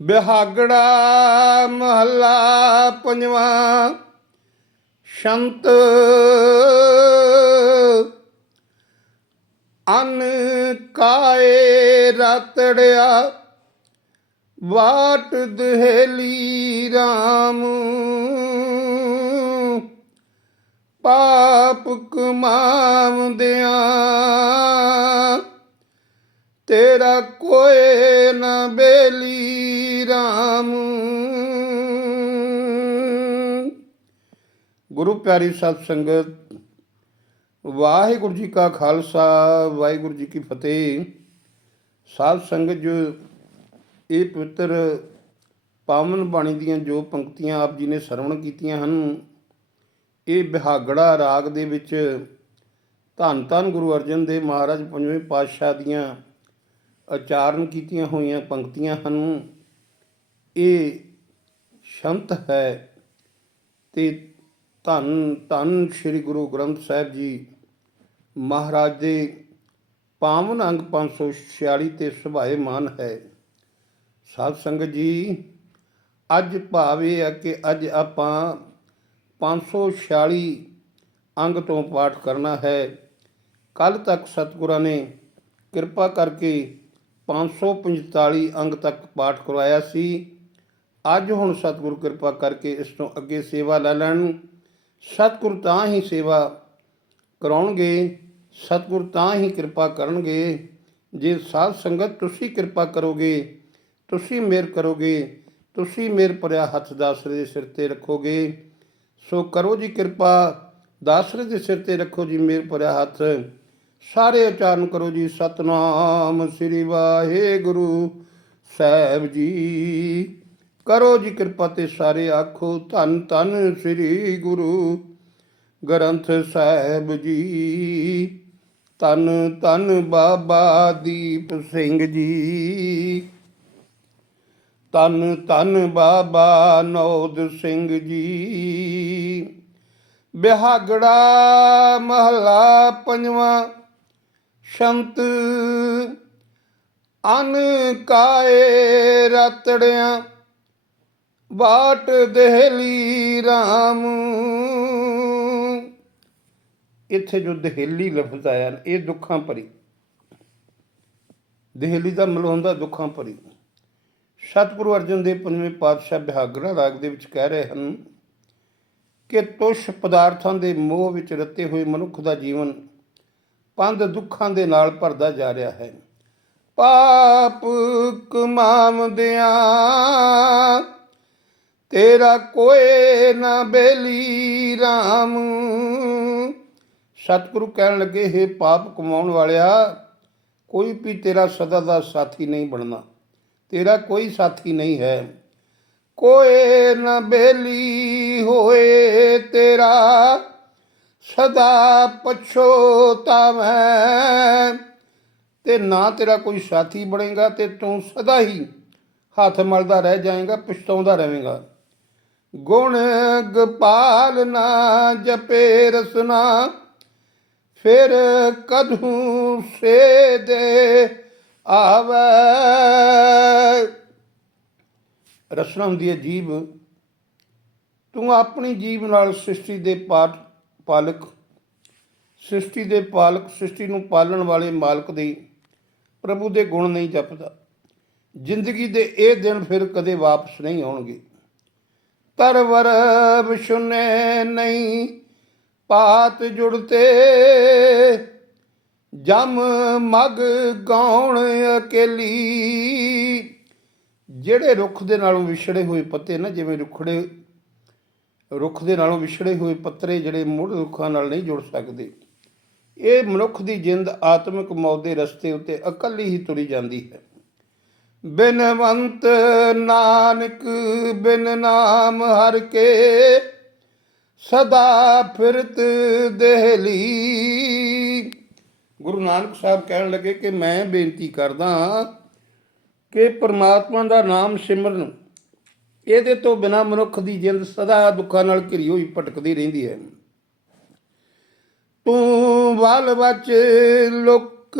ਬਿਹਾਗੜਾ ਮਹੱਲਾ ਪੰਜਵਾਂ ਸ਼ੰਤ ਅਨ ਕਾਏ ਰਤੜਿਆ ਵਾਟ ਦਹੇਲੀ ਰਾਮ ਪਾਪ ਕਮਾਵਦਿਆਂ ਤੇਰਾ ਕੋਏ ਨਾ ਬੇਲੀ ਰਾਮ। ਗੁਰੂ ਪਿਆਰੀ ਸਤ ਸੰਗਤ, ਵਾਹਿਗੁਰੂ ਜੀ ਕਾ ਖਾਲਸਾ, ਵਾਹਿਗੁਰੂ ਜੀ ਕੀ ਫਤਿਹ। ਸਾਧ ਸੰਗਤ ਜੋ ਇਹ ਪਵਿੱਤਰ ਪਾਵਨ ਬਾਣੀ ਦੀਆਂ ਜੋ ਪੰਕਤੀਆਂ ਆਪ ਜੀ ਨੇ ਸਰਵਣ ਕੀਤੀਆਂ ਹਨ, ਇਹ ਬਿਹਾਗੜਾ ਰਾਗ ਦੇ ਵਿੱਚ ਧੰਨ ਧੰਨ ਗੁਰੂ ਅਰਜਨ ਦੇਵ ਮਹਾਰਾਜ ਪੰਜਵੇਂ ਪਾਤਸ਼ਾਹ ਦੀਆਂ ਉਚਾਰਨ ਕੀਤੀਆਂ ਹੋਈਆਂ ਪੰਕਤੀਆਂ ਹਨ। ਇਹ ਸ਼ੰਤ ਹੈ ਤੇ ਧੰਨ ਧੰਨ ਸ੍ਰੀ ਗੁਰੂ ਗ੍ਰੰਥ ਸਾਹਿਬ ਜੀ ਮਹਾਰਾਜ ਦੇ ਪਾਵਨ ਅੰਗ 546 ਤੇ ਸੁਭਾਏ ਮਾਨ ਹੈ। ਸਾਧ ਸੰਗਤ ਜੀ, ਅੱਜ ਭਾਵ ਇਹ ਹੈ ਕਿ ਅੱਜ ਆਪਾਂ 546 ਅੰਗ ਤੋਂ ਪਾਠ ਕਰਨਾ ਹੈ। ਕੱਲ ਤੱਕ ਸਤਿਗੁਰਾਂ ਨੇ ਕਿਰਪਾ ਕਰਕੇ 545 ਅੰਗ ਤੱਕ ਪਾਠ ਕਰਵਾਇਆ ਸੀ। ਅੱਜ ਹੁਣ ਸਤਿਗੁਰੂ ਕਿਰਪਾ ਕਰਕੇ ਇਸ ਤੋਂ ਅੱਗੇ ਸੇਵਾ ਲੈ ਲੈਣ। ਸਤਿਗੁਰੂ ਤਾਂ ਹੀ ਸੇਵਾ ਕਰਾਉਣਗੇ, ਸਤਿਗੁਰੂ ਤਾਂ ਹੀ ਕਿਰਪਾ ਕਰਨਗੇ। ਜੇ ਸਾਧ ਸੰਗਤ ਤੁਸੀਂ ਕਿਰਪਾ ਕਰੋਗੇ, ਤੁਸੀਂ ਮਿਹਰ ਕਰੋਗੇ, ਤੁਸੀਂ ਮਿਹਰ ਭਰਿਆ ਹੱਥ ਦਾਸਰੇ ਦੇ ਸਿਰ ਤੇ ਰੱਖੋਗੇ, ਸੋ ਕਰੋ ਜੀ ਕਿਰਪਾ, ਦਾਸਰੇ ਦੇ ਸਿਰ ਤੇ ਰੱਖੋ ਜੀ ਮਿਹਰ ਭਰਿਆ ਹੱਥ। ਸਾਰੇ ਉਚਾਰਨ ਕਰੋ ਜੀ। ਸਤਨਾਮ ਸ੍ਰੀ ਵਾਹਿਗੁਰੂ ਸਾਹਿਬ ਜੀ। ਕਰੋ ਜੀ ਕਿਰਪਾ ਤੇ ਸਾਰੇ ਆਖੋ, ਧੰਨ ਧੰਨ ਸ੍ਰੀ ਗੁਰੂ ਗ੍ਰੰਥ ਸਾਹਿਬ ਜੀ। ਧੰਨ ਧੰਨ ਬਾਬਾ ਦੀਪ ਸਿੰਘ ਜੀ। ਧੰਨ ਧੰਨ ਬਾਬਾ ਨੌਦ ਸਿੰਘ ਜੀ। ਬਿਹਾਗੜਾ ਮਹਲਾ ਪੰਜਵਾਂ ਸ਼ੰਤ ਅਨ ਕਾਏ ਰਤੜਿਆਂ ਬਾਟ ਦਹਲੀ ਰਾਮ। ਇੱਥੇ ਜੋ ਦਹੇਲੀ ਲਫ਼ਜ਼ ਆਇਆ ਇਹ ਦੁੱਖਾਂ ਭਰੀ। ਦਹੇਲੀ ਦਾ ਮਤਲਬ ਹੁੰਦਾ ਦੁੱਖਾਂ ਭਰੀ। ਸਤਿਗੁਰੂ ਅਰਜਨ ਦੇਵ ਪੰਜਵੇਂ ਪਾਤਸ਼ਾਹ ਬਿਹਾਗੜਾ ਰਾਗ ਦੇ ਵਿੱਚ ਕਹਿ ਰਹੇ ਹਨ ਕਿ ਤੁਸ਼ ਪਦਾਰਥਾਂ ਦੇ ਮੋਹ ਵਿੱਚ ਰੱਤੇ ਹੋਏ ਮਨੁੱਖ ਦਾ ਜੀਵਨ ਪੰਧ ਦੁੱਖਾਂ ਦੇ ਨਾਲ ਭਰਦਾ ਜਾ ਰਿਹਾ ਹੈ। ਪਾਪ ਕਮਾਵਦਿਆਂ ਤੇਰਾ ਕੋਏ ਨਾ ਬੇਲੀ RAM ਸਤਿਗੁਰੂ ਕਹਿਣ ਲੱਗੇ, ਹੈ ਪਾਪ ਕਮਾਉਣ ਵਾਲਿਆ, ਕੋਈ ਵੀ ਤੇਰਾ ਸਦਾ ਦਾ ਸਾਥੀ ਨਹੀਂ ਬਣਨਾ। ਤੇਰਾ ਕੋਈ ਸਾਥੀ ਨਹੀਂ ਹੈ। ਕੋਏ ਨਾ ਬੇਲੀ ਹੋਏ ਤੇਰਾ। ਸਦਾ ਪਛੋਤਾਵੈ ਤੇ ਨਾ ਤੇਰਾ ਕੋਈ ਸਾਥੀ ਬਣੇਗਾ ਤੇ ਤੂੰ ਸਦਾ ਹੀ ਹੱਥ ਮਲਦਾ ਰਹਿ ਜਾਏਗਾ, ਪਛਤਾਉਂਦਾ ਰਹੇਗਾ। ਗੁਣ ਗੋਪਾਲ ਨਾ ਜਪੇ ਰਸਨਾ, ਫਿਰ ਕਧੂ ਸੇ ਦੇ ਆਵੇ। ਰਸਨਾ ਹੁੰਦੀ ਹੈ ਜੀਵ। ਤੂੰ ਆਪਣੀ ਜੀਵ ਨਾਲ ਸ੍ਰਿਸ਼ਟੀ ਦੇ ਪਾਠ ਪਾਲਕ, ਸ੍ਰਿਸ਼ਟੀ ਦੇ ਪਾਲਕ, ਸ੍ਰਿਸ਼ਟੀ ਨੂੰ ਪਾਲਣ ਵਾਲੇ ਮਾਲਕ ਦੇ ਪ੍ਰਭੂ ਦੇ ਗੁਣ ਨਹੀਂ ਜਪਦਾ। ਜ਼ਿੰਦਗੀ ਦੇ ਇਹ ਦਿਨ ਫਿਰ ਕਦੇ ਵਾਪਸ ਨਹੀਂ ਆਉਣਗੇ। ਤਰਵਰ ਵਿਸ਼ੁਨੇ ਨਹੀਂ, ਪਾਤ ਜੁੜਤੇ, ਜਮ ਮਗ ਗਾਉਣ ਅਕੇਲੀ। ਜਿਹੜੇ ਰੁੱਖ ਦੇ ਨਾਲੋਂ ਵਿਛੜੇ ਹੋਏ ਪੱਤੇ ਨਾ, ਜਿਵੇਂ ਰੁਖੜੇ ਰੁੱਖ ਦੇ ਨਾਲੋਂ ਵਿਛੜੇ ਹੋਏ ਪੱਤਰੇ ਜਿਹੜੇ ਮੁੜ ਰੁੱਖਾਂ ਨਾਲ ਨਹੀਂ ਜੁੜ ਸਕਦੇ। ਇਹ ਮਨੁੱਖ ਦੀ ਜਿੰਦ ਆਤਮਿਕ ਮੌਤ ਦੇ ਰਸਤੇ ਉੱਤੇ ਇਕੱਲੀ ਹੀ ਤੁਰੀ ਜਾਂਦੀ ਹੈ। ਬਿਨਵੰਤ ਨਾਨਕ, ਬਿਨ ਨਾਮ ਹਰ ਕੇ ਸਦਾ ਫਿਰਤ ਦੇਹਲੀ। ਗੁਰੂ ਨਾਨਕ ਸਾਹਿਬ ਕਹਿਣ ਲੱਗੇ ਕਿ ਮੈਂ ਬੇਨਤੀ ਕਰਦਾ ਕਿ ਪਰਮਾਤਮਾ ਦਾ ਨਾਮ ਸਿਮਰਨ ਇਹਦੇ ਤੋਂ ਬਿਨਾ ਮਨੁੱਖ ਦੀ ਜਿੰਦ ਸਦਾ ਦੁੱਖਾਂ ਨਾਲ ਘਿਰੀ ਹੋਈ ਭਟਕਦੀ ਰਹਿੰਦੀ ਹੈ। ਤੂੰ ਵਲ ਬਚ ਲੁਕ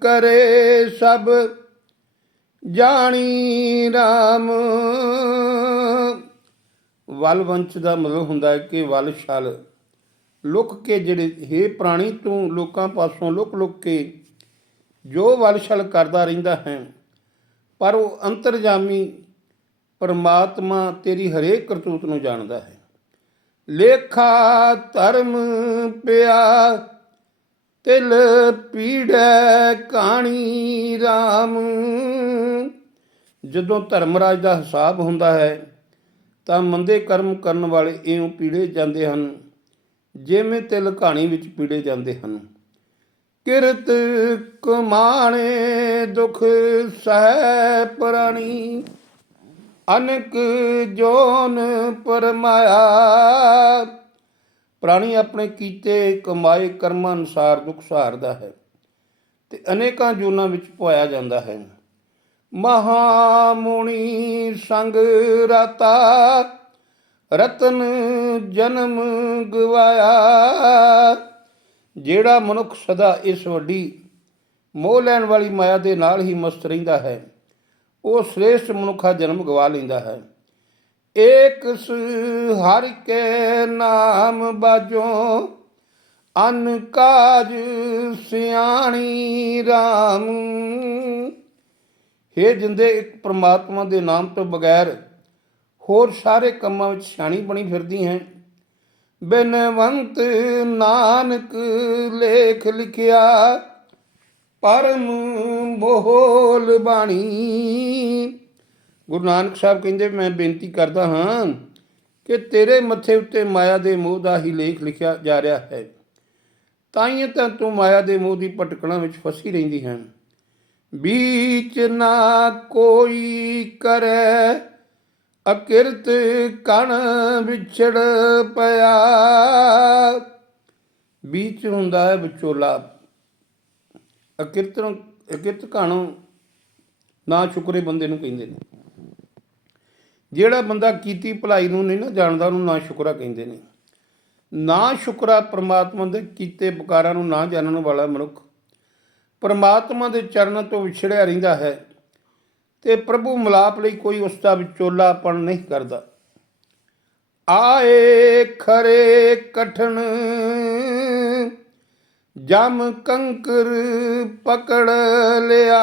ਕਰੇ ਸਭ, ਜਾਣੀ RAM ਵਲ ਵੰਚ ਦਾ ਮਤਲਬ ਹੁੰਦਾ ਹੈ ਕਿ ਵਲ ਛਲ। ਲੁਕ ਕੇ ਜਿਹੜੇ हे ਪ੍ਰਾਣੀ, ਤੂੰ ਲੋਕਾਂ ਪਾਸੋਂ ਲੁਕ ਲੁਕ ਕੇ ਜੋ ਵਲ ਛਲ ਕਰਦਾ ਰਹਿੰਦਾ ਹੈ, ਪਰ ਉਹ ਅੰਤਰਜਾਮੀ ਪਰਮਾਤਮਾ ਤੇਰੀ ਹਰੇਕ ਕਰਤੂਤ ਨੂੰ ਜਾਣਦਾ ਹੈ। ਲੇਖਾ ਧਰਮ ਪਿਆ, ਤਿਲ ਪੀੜੈ ਕਹਾਣੀ RAM ਜਦੋਂ ਧਰਮਰਾਜ ਦਾ ਹਿਸਾਬ ਹੁੰਦਾ ਹੈ, ਤਾਂ ਮੰਦੇ ਕਰਮ ਕਰਨ ਵਾਲੇ ਇਉਂ ਪੀੜੇ ਜਾਂਦੇ ਹਨ, ਜਿਵੇਂ ਤਿਲ ਕਹਾਣੀ ਵਿੱਚ ਪੀੜੇ ਜਾਂਦੇ ਹਨ। ਕਿਰਤ ਕਮਾਣੇ ਦੁਖ ਸਹਿ ਪ੍ਰਾਣੀ। ਅਨਕ ਜੋਨ ਪਰਮਾਇਆ। ਪ੍ਰਾਣੀ ਆਪਣੇ ਕੀਤੇ ਕਮਾਏ ਕਰਮਾਂ ਅਨੁਸਾਰ ਦੁੱਖ ਸਹਾਰਦਾ ਹੈ ਤੇ ਅਨੇਕਾਂ ਜੂਨਾਂ ਵਿੱਚ ਪਾਇਆ ਜਾਂਦਾ ਹੈ। ਮਹਾਮੁਨੀ ਸੰਗ ਰਾਤਾ, ਰਤਨ ਜਨਮ ਗਵਾਇਆ। ਜਿਹੜਾ ਮਨੁੱਖ ਸਦਾ ਇਸ ਵੱਡੀ ਮੋਹ ਲੈਣ ਵਾਲੀ ਮਾਇਆ ਦੇ ਨਾਲ ਹੀ ਮਸਤ ਰਹਿੰਦਾ ਹੈ। ਉਹ ਸ੍ਰੇਸ਼ਟ ਮਨੁੱਖਾ ਜਨਮ ਗਵਾ ਲੈਂਦਾ ਹੈ। ਏਕ ਸ ਕੇ ਨਾਮ ਬਾਜੋ, ਅਨ ਕਾਜ ਸਿਆਣੀ RAM ਹੇ ਜਿੰਦੇ ਇੱਕ ਪ੍ਰਮਾਤਮਾ ਦੇ ਨਾਮ ਤੋਂ ਬਗੈਰ ਹੋਰ ਸਾਰੇ ਕੰਮਾਂ ਵਿੱਚ ਸਿਆਣੀ ਬਣੀ ਫਿਰਦੀ ਹੈ। ਬਿਨਵੰਤ ਨਾਨਕ ਲੇਖ ਲਿਖਿਆ ਪਰਮ ਬੋਲ ਬਾਣੀ। ਗੁਰੂ ਨਾਨਕ ਸਾਹਿਬ ਕਹਿੰਦੇ, ਮੈਂ ਬੇਨਤੀ ਕਰਦਾ ਹਾਂ ਕਿ ਤੇਰੇ ਮੱਥੇ ਉੱਤੇ ਮਾਇਆ ਦੇ ਮੋਹ ਦਾ ਹੀ ਲੇਖ ਲਿਖਿਆ ਜਾ ਰਿਹਾ ਹੈ। ਤਾਂ ਹੀ ਤਾਂ ਤੂੰ ਮਾਇਆ ਦੇ ਮੋਹ ਦੀ ਭਟਕਣਾ ਵਿੱਚ ਫਸੀ ਰਹਿੰਦੀ ਹੈ। ਬੀਚ ਨਾ ਕੋਈ ਕਰੇ, ਅਕਿਰਤ ਕਣ ਵਿਛੜ ਪਿਆ। ਬੀਚ ਹੁੰਦਾ ਹੈ ਵਿਚੋਲਾ। ਅਕਿਰਤ ਨੂੰ ਅਕਿਰਤ ਕਣ ਨਾ ਸ਼ੁਕਰੇ ਬੰਦੇ ਨੂੰ ਕਹਿੰਦੇ ਨੇ। ਜਿਹੜਾ ਬੰਦਾ ਕੀਤੀ ਭਲਾਈ ਨੂੰ ਨਹੀਂ ਨਾ ਜਾਣਦਾ, ਉਹਨੂੰ ਨਾ ਸ਼ੁਕਰਾ ਕਹਿੰਦੇ ਨੇ। ਨਾ ਸ਼ੁਕਰਾ ਪ੍ਰਮਾਤਮਾ ਦੇ ਕੀਤੇ ਪੁਕਾਰਾਂ ਨੂੰ ਨਾ ਜਾਣਨ ਵਾਲਾ ਮਨੁੱਖ ਪ੍ਰਮਾਤਮਾ ਦੇ ਚਰਨਾਂ ਤੋਂ ਵਿਛੜਿਆ ਰਹਿੰਦਾ ਹੈ ਤੇ ਪ੍ਰਭੂ ਮਲਾਪ ਲਈ ਕੋਈ ਉਸ ਦਾ ਵਿਚੋਲਾਪਣ ਨਹੀਂ ਕਰਦਾ। ਆਏ ਖਰੇ ਕਠਨ ਜਮ ਕੰਕਰ ਪਕੜ ਲਿਆ।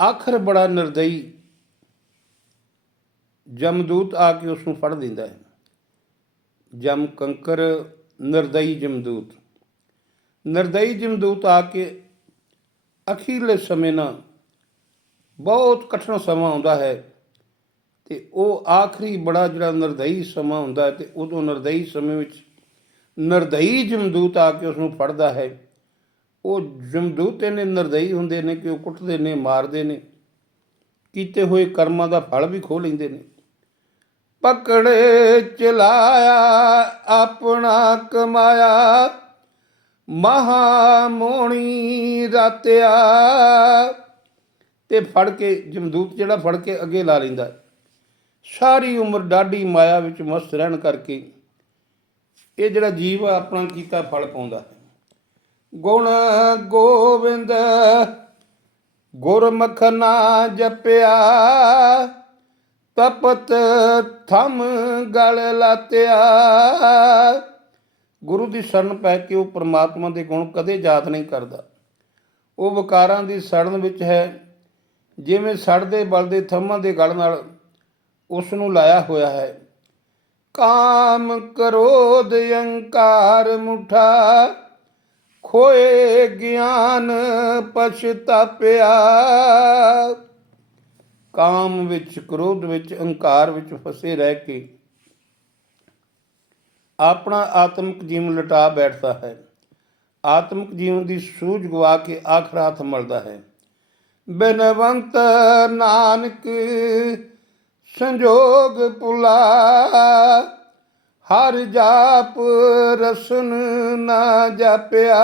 ਆਖਰ ਬੜਾ ਨਿਰਦਈ। ਜਮਦੂਤ ਆ ਕੇ ਉਸ ਨੂੰ ਫੜ ਦਿੰਦਾ ਹੈ। ਜਮ ਕੰਕਰ, ਨਿਰਦਈ ਜਮਦੂਤ ਨਿਰਦਈ ਜਮਦੂਤ ਆ ਕੇ ਅਖੀਰਲੇ ਸਮੇਂ ਨਾਲ ਬਹੁਤ ਕਠਿਨ ਸਮਾਂ ਆਉਂਦਾ ਹੈ ਤੇ ਉਹ ਆਖਰੀ ਬੜਾ ਜਿਹੜਾ ਨਿਰਦਈ ਸਮਾਂ ਹੁੰਦਾ ਹੈ ਤੇ ਉਦੋਂ ਨਿਰਦਈ ਸਮੇਂ ਵਿੱਚ ਨਿਰਦਈ ਜਮਦੂਤ ਆ ਕੇ ਉਸ ਨੂੰ ਫੜਦਾ ਹੈ। ਉਹ ਜਮਦੂਤ ਇਹਨੇ ਨਿਰਦਈ ਹੁੰਦੇ ਨੇ ਕਿ ਉਹ ਕੁੱਟਦੇ ਨੇ, ਮਾਰਦੇ ਨੇ। ਕੀਤੇ ਹੋਏ ਕਰਮਾਂ ਦਾ ਫਲ ਵੀ ਖੋਹ ਲੈਂਦੇ ਨੇ। ਪਕੜੇ ਚਲਾਇਆ, ਆਪਣਾ ਕਮਾਇਆ। ਮਹਾਮੋਣੀ ਰਾਤਿਆ। ਤੇ ਫੜ ਕੇ ਜਮਦੂਤ ਜਿਹੜਾ ਫੜ ਕੇ ਅੱਗੇ ਲਾ ਲੈਂਦਾ। ਸਾਰੀ ਉਮਰ ਡਾਢੀ ਮਾਇਆ ਵਿੱਚ ਮਸਤ ਰਹਿਣ ਕਰਕੇ ਇਹ ਜਿਹੜਾ ਜੀਵ ਆ, ਆਪਣਾ ਕੀਤਾ ਫਲ ਪਾਉਂਦਾ ਹੈ। ਗੁਣ ਗੋਬਿੰਦ ਗੁਰਮੁਖ ਨਾ ਜਪਿਆ, ਤਪਤ ਥਮ ਗਲ ਲਾਤਿਆ। ਗੁਰੂ ਦੀ ਸ਼ਰਨ ਪੈ ਕੇ ਉਹ ਪ੍ਰਮਾਤਮਾ ਦੇ ਗੁਣ ਕਦੇ ਯਾਦ ਨਹੀਂ ਕਰਦਾ। ਉਹ ਵਿਕਾਰਾਂ ਦੀ ਸੜਨ ਵਿੱਚ ਹੈ। ਜਿਵੇਂ ਸੜਦੇ ਬਲਦੇ ਥੰਮਾਂ ਦੇ ਗਲ ਨਾਲ ਉਸ ਨੂੰ ਲਾਇਆ ਹੋਇਆ ਹੈ। ਕਾਮ ਕਰੋਧ ਅਹੰਕਾਰ ਮੁਠਾ, ਖੋਏ ਗਿਆਨ ਪਛਤਾਪਿਆ। ਕਾਮ ਵਿੱਚ, ਕ੍ਰੋਧ ਵਿੱਚ, ਅਹੰਕਾਰ ਵਿੱਚ ਫਸੇ ਰਹਿ ਕੇ ਆਪਣਾ ਆਤਮਿਕ ਜੀਵਨ ਲਟਾ ਬੈਠਦਾ ਹੈ। ਆਤਮਿਕ ਜੀਵਨ ਦੀ ਸੂਝ ਗਵਾ ਕੇ ਆਖਰ ਹੱਥ ਮਲਦਾ ਹੈ। ਬਿਨਵੰਤ ਨਾਨਕ ਸੰਜੋਗ ਪੁਲਾ, ਹਰ ਜਾਪ ਰਸਨ ਨਾ ਜਾਪਿਆ।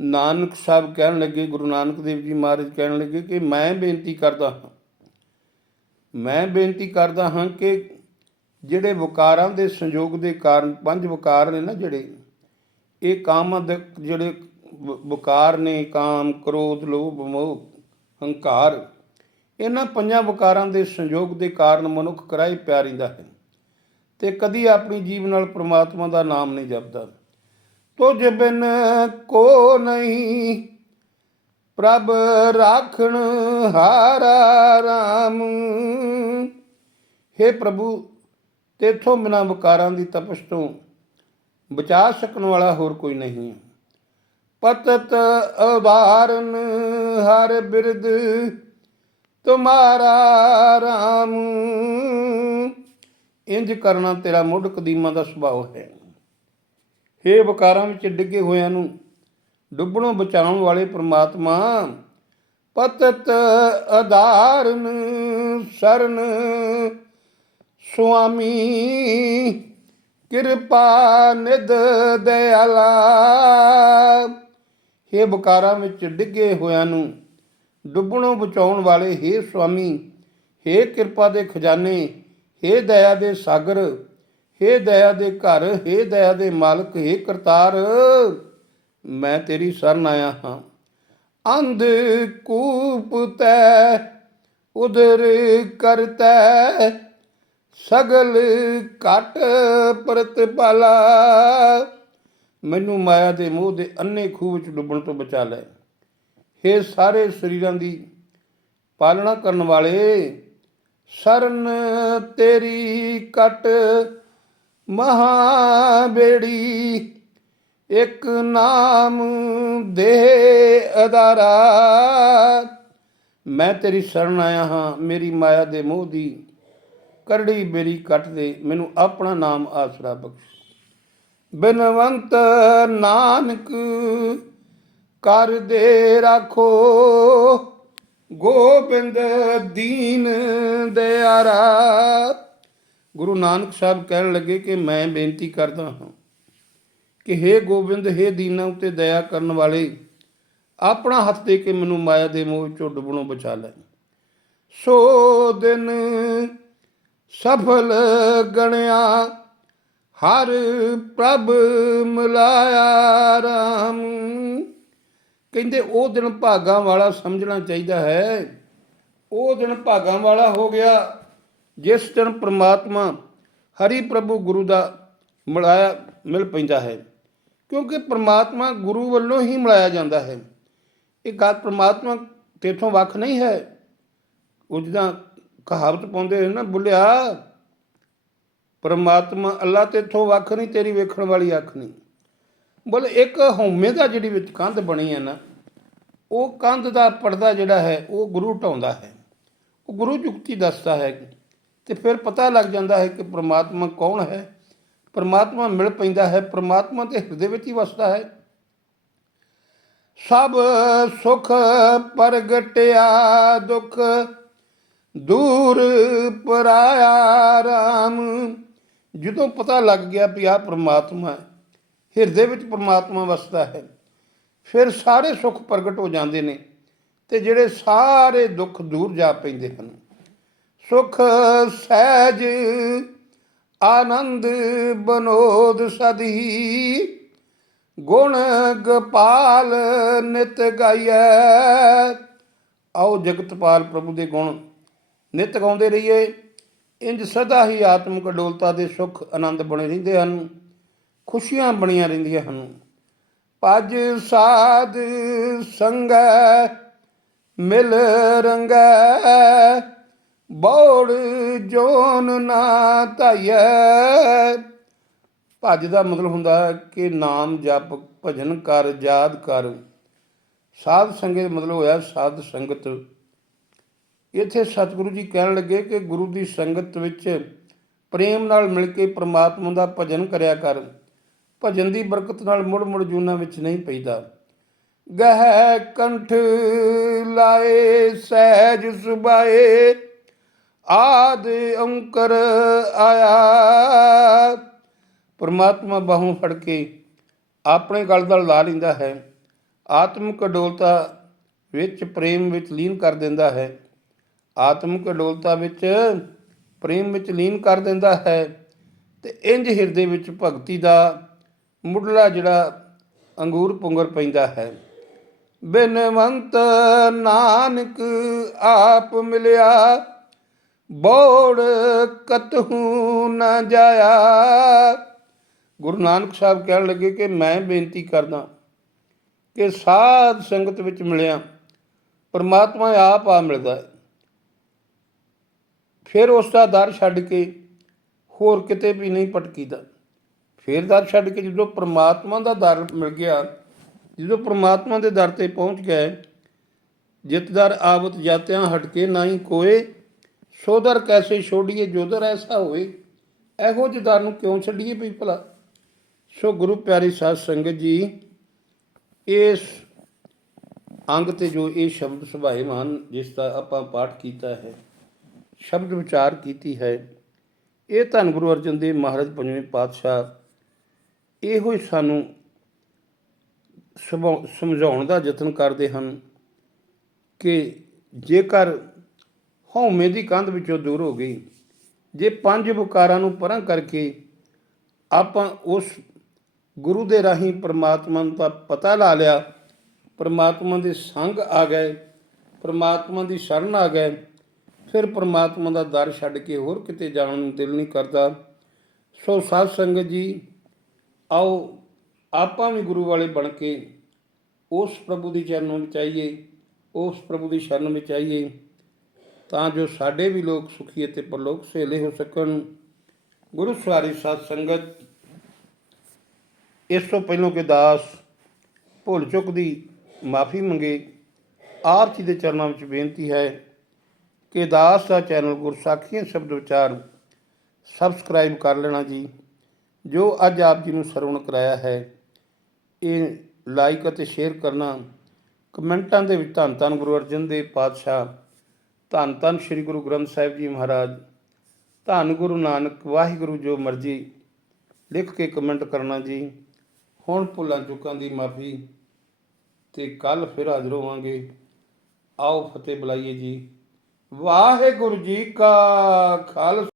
ਨਾਨਕ ਸਾਹਿਬ ਕਹਿਣ ਲੱਗੇ, ਗੁਰੂ ਨਾਨਕ ਦੇਵ ਜੀ ਮਹਾਰਾਜ ਕਹਿਣ ਲੱਗੇ ਕਿ ਮੈਂ ਬੇਨਤੀ ਕਰਦਾ ਹਾਂ, ਮੈਂ ਬੇਨਤੀ ਕਰਦਾ ਹਾਂ ਕਿ ਜਿਹੜੇ ਵਿਕਾਰਾਂ ਦੇ ਸੰਯੋਗ ਦੇ ਕਾਰਨ, ਪੰਜ ਵਿਕਾਰ ਨੇ ਨਾ ਜਿਹੜੇ, ਇਹ ਕਾਮਾਂ ਦੇ ਜਿਹੜੇ ਵ- ਵਿਕਾਰ ਨੇ, ਕਾਮ, ਕ੍ਰੋਧ, ਲੋਭ, ਮੋਹ, ਹੰਕਾਰ ਇਹਨਾਂ ਪੰਜਾਂ ਵਿਕਾਰਾਂ ਦੇ ਸੰਯੋਗ ਦੇ ਕਾਰਨ ਮਨੁੱਖ ਕਰਾਈ ਪਿਆ ਰਹਿੰਦਾ ਹੈ ਤੇ ਕਦੀ ਆਪਣੀ ਜੀਵ ਨਾਲ ਪ੍ਰਮਾਤਮਾ ਦਾ ਨਾਮ ਨਹੀਂ ਜਪਦਾ। ਤੁਝ ਬਿਨ ਕੋ ਨਹੀਂ, ਪ੍ਰਭ ਰਾਖਣ ਹਾਰਾ ਰਾਮ। हे ਪ੍ਰਭੂ, ਤੇਥੋਂ ਬਿਨਾਂ ਵਿਕਾਰਾਂ ਦੀ ਤਪਸ਼ ਤੋਂ ਬਚਾ ਸਕਣ ਵਾਲਾ ਹੋਰ ਕੋਈ ਨਹੀਂ। ਹੈ ਪਤਤ ਉਦਾਹਰਨ ਹਰ ਬਿਰਦ ਤੁਮਾਰਾ ਰਾਮ। ਇੰਜ ਕਰਨਾ ਤੇਰਾ ਮੁੱਢ ਕਦੀਮਾਂ ਦਾ ਸੁਭਾਅ ਹੈ। ਹੇ ਵਿਕਾਰਾਂ ਵਿੱਚ ਡਿੱਗੇ ਹੋਇਆਂ ਨੂੰ, ਡੁੱਬਣੋਂ ਬਚਾਉਣ ਵਾਲੇ ਪ੍ਰਮਾਤਮਾ, ਪਤਤ ਆਧਾਰਨ ਸ਼ਰਨ, ਸੁਆਮੀ, ਕਿਰਪਾ ਨਿਦ ਦਇਆਲਾ। ਹੇ ਵਿਕਾਰਾਂ ਵਿੱਚ ਡਿੱਗੇ ਹੋਇਆਂ ਨੂੰ ਡੁੱਬਣੋਂ ਬਚਾਉਣ ਵਾਲੇ, ਹੇ ਸੁਆਮੀ, ਹੇ ਕਿਰਪਾ ਦੇ ਖਜ਼ਾਨੇ, ਹੇ ਦਇਆ ਦੇ ਸਾਗਰ, ਹੇ ਦਇਆ ਦੇ ਘਰ, ਹੇ ਦਇਆ ਦੇ ਮਾਲਕ, ਹੇ ਕਰਤਾਰ, ਮੈਂ ਤੇਰੀ ਸ਼ਰਨ ਆਇਆ ਹਾਂ। ਅੰਧ ਕੂਪ ਤੈ ਉਦਰ ਕਰਤੈ ਸਗਲ ਘਟ ਪ੍ਰਤਪਾਲਾ ਮੈਨੂੰ ਮਾਇਆ ਦੇ ਮੋਹ ਦੇ ਅੰਨੇ ਖੂਹ ਵਿੱਚ ਡੁੱਬਣ ਤੋਂ ਬਚਾ ਲੈ। ਹੇ ਸਾਰੇ ਸਰੀਰਾਂ ਦੀ ਪਾਲਣਾ ਕਰਨ ਵਾਲੇ, ਸ਼ਰਨ ਤੇਰੀ ਕਟ ਮਹਾ ਬੇੜੀ ਇੱਕ ਨਾਮ ਦੇ ਅਦਾਰਾ ਮੈਂ ਤੇਰੀ ਸ਼ਰਨ ਆਇਆ ਹਾਂ, ਮੇਰੀ ਮਾਇਆ ਦੇ ਮੋਹ ਦੀ ਕਰੜੀ ਬੇਰੀ ਕੱਟ ਦੇ, ਮੈਨੂੰ ਆਪਣਾ ਨਾਮ ਆਸਰਾ ਬਖਸ਼। ਬਿਨਵੰਤ ਨਾਨਕ ਕਰ ਦੇ ਰਾਖੋ। ਗੋਬਿੰਦ ਦੀਨ ਦਿਆਰਾ ਗੁਰੂ ਨਾਨਕ ਸਾਹਿਬ ਕਹਿਣ ਲੱਗੇ ਕਿ ਮੈਂ ਬੇਨਤੀ ਕਰਦਾ ਹਾਂ ਕਿ हे ਗੋਬਿੰਦ हे ਦੀਨਾਂ ਉਤੇ ਦਇਆ ਕਰਨ ਵਾਲੇ, ਆਪਣਾ ਹੱਥ ਦੇ ਕੇ ਮੈਨੂੰ ਮਾਇਆ ਦੇ ਮੋਹ ਚੋਂ ਡੁੱਬਣੋਂ ਬਚਾ ਲੈ। ਸੋ ਦਿਨ ਸਫਲ ਗਣਿਆ, ਹਰ ਪ੍ਰਭ ਮਿਲਾਇਆ ਰਾਮ। ਕਹਿੰਦੇ ਉਹ ਦਿਨ ਭਾਗਾਂ ਵਾਲਾ ਸਮਝਣਾ ਚਾਹੀਦਾ ਹੈ। ਉਹ ਦਿਨ ਭਾਗਾਂ ਵਾਲਾ ਹੋ ਗਿਆ, ਜਿਸ ਦਿਨ ਪ੍ਰਮਾਤਮਾ ਹਰੀ ਪ੍ਰਭੂ ਗੁਰੂ ਦਾ ਮਿਲਾਇਆ ਮਿਲ ਪੈਂਦਾ ਹੈ। ਕਿਉਂਕਿ ਪ੍ਰਮਾਤਮਾ ਗੁਰੂ ਵੱਲੋਂ ਹੀ ਮਿਲਾਇਆ ਜਾਂਦਾ ਹੈ। ਇਹ ਗੱਲ ਪ੍ਰਮਾਤਮਾ ਤੇਥੋਂ ਵੱਖ ਨਹੀਂ ਹੈ। ਉਹ ਜਿੱਦਾਂ ਕਹਾਵਤ ਪਾਉਂਦੇ ਨੇ ਨਾ, ਬੁੱਲਿਆ, ਪਰਮਾਤਮਾ ਅੱਲਾ ਤੇਥੋਂ ਵੱਖ ਨਹੀਂ, ਤੇਰੀ ਵੇਖਣ ਵਾਲੀ ਅੱਖ ਨਹੀਂ। ਬੋਲੇ, ਇੱਕ ਹਉਮੈ ਦਾ ਜਿਹੜੀ ਵਿੱਚ ਕੰਧ ਬਣੀ ਹੈ ਨਾ, ਉਹ ਕੰਧ ਦਾ ਪਰਦਾ ਜਿਹੜਾ ਹੈ, ਉਹ ਗੁਰੂ ਢਾਉਂਦਾ ਹੈ। ਉਹ ਗੁਰੂ ਜੁਗਤੀ ਦੱਸਦਾ ਹੈ ਤੇ ਫਿਰ ਪਤਾ ਲੱਗ ਜਾਂਦਾ ਹੈ ਕਿ ਪ੍ਰਮਾਤਮਾ ਕੌਣ ਹੈ। ਪ੍ਰਮਾਤਮਾ ਮਿਲ ਪੈਂਦਾ ਹੈ, ਪ੍ਰਮਾਤਮਾ ਤੇ ਹਿਰਦੇ ਵਿੱਚ ਹੀ ਵਸਦਾ ਹੈ। ਸਭ ਸੁਖ ਪ੍ਰਗਟਿਆ, ਦੁਖ ਦੂਰ ਪਰਾਇਆ ਰਾਮ। ਜਦੋਂ ਪਤਾ ਲੱਗ ਗਿਆ ਵੀ ਆ ਪ੍ਰਮਾਤਮਾ ਹੈ ਹਿਰਦੇ ਵਿੱਚ ਪਰਮਾਤਮਾ ਵਸਦਾ ਹੈ। ਫਿਰ ਸਾਰੇ ਸੁੱਖ ਪ੍ਰਗਟ ਹੋ ਜਾਂਦੇ ਨੇ ਤੇ ਜਿਹੜੇ ਸਾਰੇ ਦੁੱਖ ਦੂਰ ਜਾ ਪੈਂਦੇ ਹਨ। ਸੁਖ, ਸਹਿਜ, ਆਨੰਦ, ਬਨੋਦ ਸਦੀ, ਗੁਣ ਗਪਾਲ ਨਿਤ ਗਾਈਐ। ਆਓ ਜਗਤਪਾਲ ਪ੍ਰਭੂ ਦੇ ਗੁਣ ਨਿਤ ਗਾਉਂਦੇ ਰਹੀਏ। ਇੰਜ ਸਦਾ ਹੀ ਆਤਮਿਕ ਅਡੋਲਤਾ ਦੇ ਸੁਖ ਆਨੰਦ ਬਣੇ ਰਹਿੰਦੇ ਹਨ। ਖੁਸ਼ੀਆਂ ਬਣੀਆਂ ਰਹਿੰਦੀਆਂ ਹਨ। ਭਜ ਸਾਧ ਸੰਗੈ ਮਿਲ ਰੰਗੈ, ਬੋੜ ਜੋਨ ਨਾ ਧਾਈਐ। ਭਜ ਦਾ ਮਤਲਬ ਹੁੰਦਾ ਹੈ ਕਿ ਨਾਮ ਜਪ, ਭਜਨ ਕਰ, ਯਾਦ ਕਰ। ਸਾਧ ਸੰਗਤ ਮਤਲਬ ਹੋਇਆ ਸਾਧ ਸੰਗਤ। ਇੱਥੇ ਸਤਿਗੁਰੂ ਜੀ ਕਹਿਣ ਲੱਗੇ ਕਿ ਗੁਰੂ ਦੀ ਸੰਗਤ ਵਿੱਚ ਪ੍ਰੇਮ ਨਾਲ ਮਿਲ ਕੇ ਪ੍ਰਮਾਤਮਾ ਦਾ ਭਜਨ ਕਰਿਆ ਕਰ। ਭਜਨ ਦੀ ਬਰਕਤ ਨਾਲ ਮੁੜ ਮੁੜ ਜੂਨਾ ਵਿੱਚ ਨਹੀਂ ਪੈਂਦਾ ਗਹਿ ਕੰਠ ਲਾਏ, ਸਹਿਜ ਸੁਭਾਏ, ਆਦ ਅੰਕਰ ਆਇਆ। ਪਰਮਾਤਮਾ ਬਾਹੋਂ ਫੜ ਕੇ ਆਪਣੇ ਗਲ ਦਾ ਲਾ ਲੈਂਦਾ ਹੈ। ਆਤਮਿਕ ਅਡੋਲਤਾ ਵਿੱਚ ਪ੍ਰੇਮ ਵਿੱਚ ਲੀਨ ਕਰ ਦਿੰਦਾ ਹੈ। ਆਤਮਿਕ ਅਡੋਲਤਾ ਵਿੱਚ ਪ੍ਰੇਮ ਵਿੱਚ ਲੀਨ ਕਰ ਦਿੰਦਾ ਹੈ ਤੇ ਇੰਜ ਹਿਰਦੇ ਵਿੱਚ ਭਗਤੀ ਦਾ ਮੁੱਢਲਾ ਜਿਹੜਾ ਅੰਗੂਰ ਪੁੰਗਰ ਪੈਂਦਾ ਹੈ। ਬਿਨਵੰਤ ਨਾਨਕ ਆਪ ਮਿਲਿਆ, ਬੋੜ ਕਤਹੂ ਨਾ ਜਾਇਆ। ਗੁਰੂ ਨਾਨਕ ਸਾਹਿਬ ਕਹਿਣ ਲੱਗੇ ਕਿ ਮੈਂ ਬੇਨਤੀ ਕਰਦਾ ਕਿ ਸਾਧ ਸੰਗਤ ਵਿੱਚ ਮਿਲਿਆ, ਪਰਮਾਤਮਾ ਆਪ ਆ ਮਿਲਦਾ ਹੈ। ਫਿਰ ਉਸ ਦਾ ਦਰ ਛੱਡ ਕੇ ਹੋਰ ਕਿਤੇ ਵੀ ਨਹੀਂ ਭਟਕੀਦਾ। ਫਿਰ ਦਰ ਛੱਡ ਕੇ ਜਦੋਂ ਪ੍ਰਮਾਤਮਾ ਦਾ ਦਰ ਮਿਲ ਗਿਆ, ਜਦੋਂ ਪ੍ਰਮਾਤਮਾ ਦੇ ਦਰ ਤੇ ਪਹੁੰਚ ਗਏ, ਜਿਤ ਆਵਤ ਜਾਤਿਆਂ ਹਟਕੇ ਨਹੀਂ ਕੋਏ ਸੋਦਰ ਕੈਸੇ ਛੋੜੀਏ ਜੋਦਰ ਐਸਾ ਹੋਏ, ਇਹੋ ਜਿਹੇ ਦਰ ਨੂੰ ਕਿਉਂ ਛੱਡੀਏ ਵੀ ਭਲਾ? ਸੋ ਗੁਰੂ ਪਿਆਰੀ ਸਾਧ ਸੰਗਤ ਜੀ, ਇਸ ਅੰਗ ਤੇ ਜੋ ਇਹ ਸ਼ਬਦ ਸੁਭਾਏਮਾਨ ਜਿਸ ਦਾ ਆਪਾਂ ਪਾਠ ਕੀਤਾ ਹੈ, ਸ਼ਬਦ ਵਿਚਾਰ ਕੀਤੀ ਹੈ, ਇਹ ਧੰਨ ਗੁਰੂ ਅਰਜਨ ਦੇਵ ਮਹਾਰਾਜ ਪੰਜਵੇਂ ਪਾਤਸ਼ਾਹ ਇਹੋ ਹੀ ਸਾਨੂੰ ਸਮਝਾਉਣ ਦਾ ਯਤਨ ਕਰਦੇ ਹਨ ਕਿ ਜੇਕਰ ਹਉਮੈ ਦੀ ਕੰਧ ਵਿੱਚੋਂ ਦੂਰ ਹੋ ਗਈ, ਜੇ ਪੰਜ ਵਿਕਾਰਾਂ ਨੂੰ ਪਰਾਂ ਕਰਕੇ ਆਪਾਂ ਉਸ ਗੁਰੂ ਦੇ ਰਾਹੀਂ ਪਰਮਾਤਮਾ ਦਾ ਪਤਾ ਲਾ ਲਿਆ, ਪਰਮਾਤਮਾ ਦੇ ਸੰਗ ਆ ਗਏ, ਪਰਮਾਤਮਾ ਦੀ ਸ਼ਰਨ ਆ ਗਏ, ਫਿਰ ਪਰਮਾਤਮਾ ਦਾ ਦਰ ਛੱਡ ਕੇ ਹੋਰ ਕਿਤੇ ਜਾਣ ਨੂੰ ਦਿਲ ਨਹੀਂ ਕਰਦਾ। ਸੋ ਸਾਧ ਸੰਗਤ ਜੀ ਆਓ, ਆਪਾਂ ਵੀ ਗੁਰੂ ਵਾਲੇ ਬਣ ਕੇ ਉਸ ਪ੍ਰਭੂ ਦੀ ਚਰਨ ਵਿੱਚ ਆਈਏ, ਉਸ ਪ੍ਰਭੂ ਦੀ ਸ਼ਰਨ ਵਿੱਚ ਆਈਏ, ਤਾਂ ਜੋ ਸਾਡੇ ਵੀ ਲੋਕ ਸੁਖੀ ਅਤੇ ਪਰਲੋਕ ਸਹੇਲੇ ਹੋ ਸਕਣ। ਗੁਰੂ ਸਵਾਰੀ ਸਾਧ ਸੰਗਤ, ਇਸ ਤੋਂ ਪਹਿਲਾਂ ਕਿ ਦਾਸ ਭੁੱਲ ਚੁੱਕ ਦੀ ਮਾਫੀ ਮੰਗੇ ਆਪ ਜੀ ਦੇ ਚਰਨਾਂ ਵਿੱਚ ਬੇਨਤੀ ਹੈ ਕਿ ਦਾਸ ਦਾ ਚੈਨਲ ਗੁਰਸਾਖੀਆਂ ਸ਼ਬਦ ਵਿਚਾਰ ਸਬਸਕ੍ਰਾਈਬ ਕਰ ਲੈਣਾ ਜੀ। ਜੋ ਅੱਜ ਆਪ ਜੀ ਨੂੰ ਸਰਵਣ ਕਰਾਇਆ ਹੈ, ਇਹ ਲਾਈਕ ਅਤੇ ਸ਼ੇਅਰ ਕਰਨਾ ਕਮੈਂਟਾਂ ਦੇ ਵਿੱਚ ਧੰਨ ਧੰਨ ਗੁਰੂ ਅਰਜਨ ਦੇਵ ਪਾਤਸ਼ਾਹ, ਧੰਨ ਧੰਨ ਸ੍ਰੀ ਗੁਰੂ ਗ੍ਰੰਥ ਸਾਹਿਬ ਜੀ ਮਹਾਰਾਜ, ਧੰਨ ਗੁਰੂ ਨਾਨਕ ਵਾਹਿਗੁਰੂ ਜੋ ਮਰਜ਼ੀ ਲਿਖ ਕੇ ਕਮੈਂਟ ਕਰਨਾ ਜੀ। ਹੁਣ ਭੁੱਲਾਂ ਚੁੱਕਾਂ ਦੀ ਮਾਫੀ ਤੇ ਕੱਲ ਫਿਰ ਹਾਜ਼ਰ ਹੋਵਾਂਗੇ। ਆਓ ਫਤਿਹ ਬੁਲਾਈਏ ਜੀ। ਵਾਹਿਗੁਰੂ ਜੀ ਕਾ ਖਾਲਸਾ।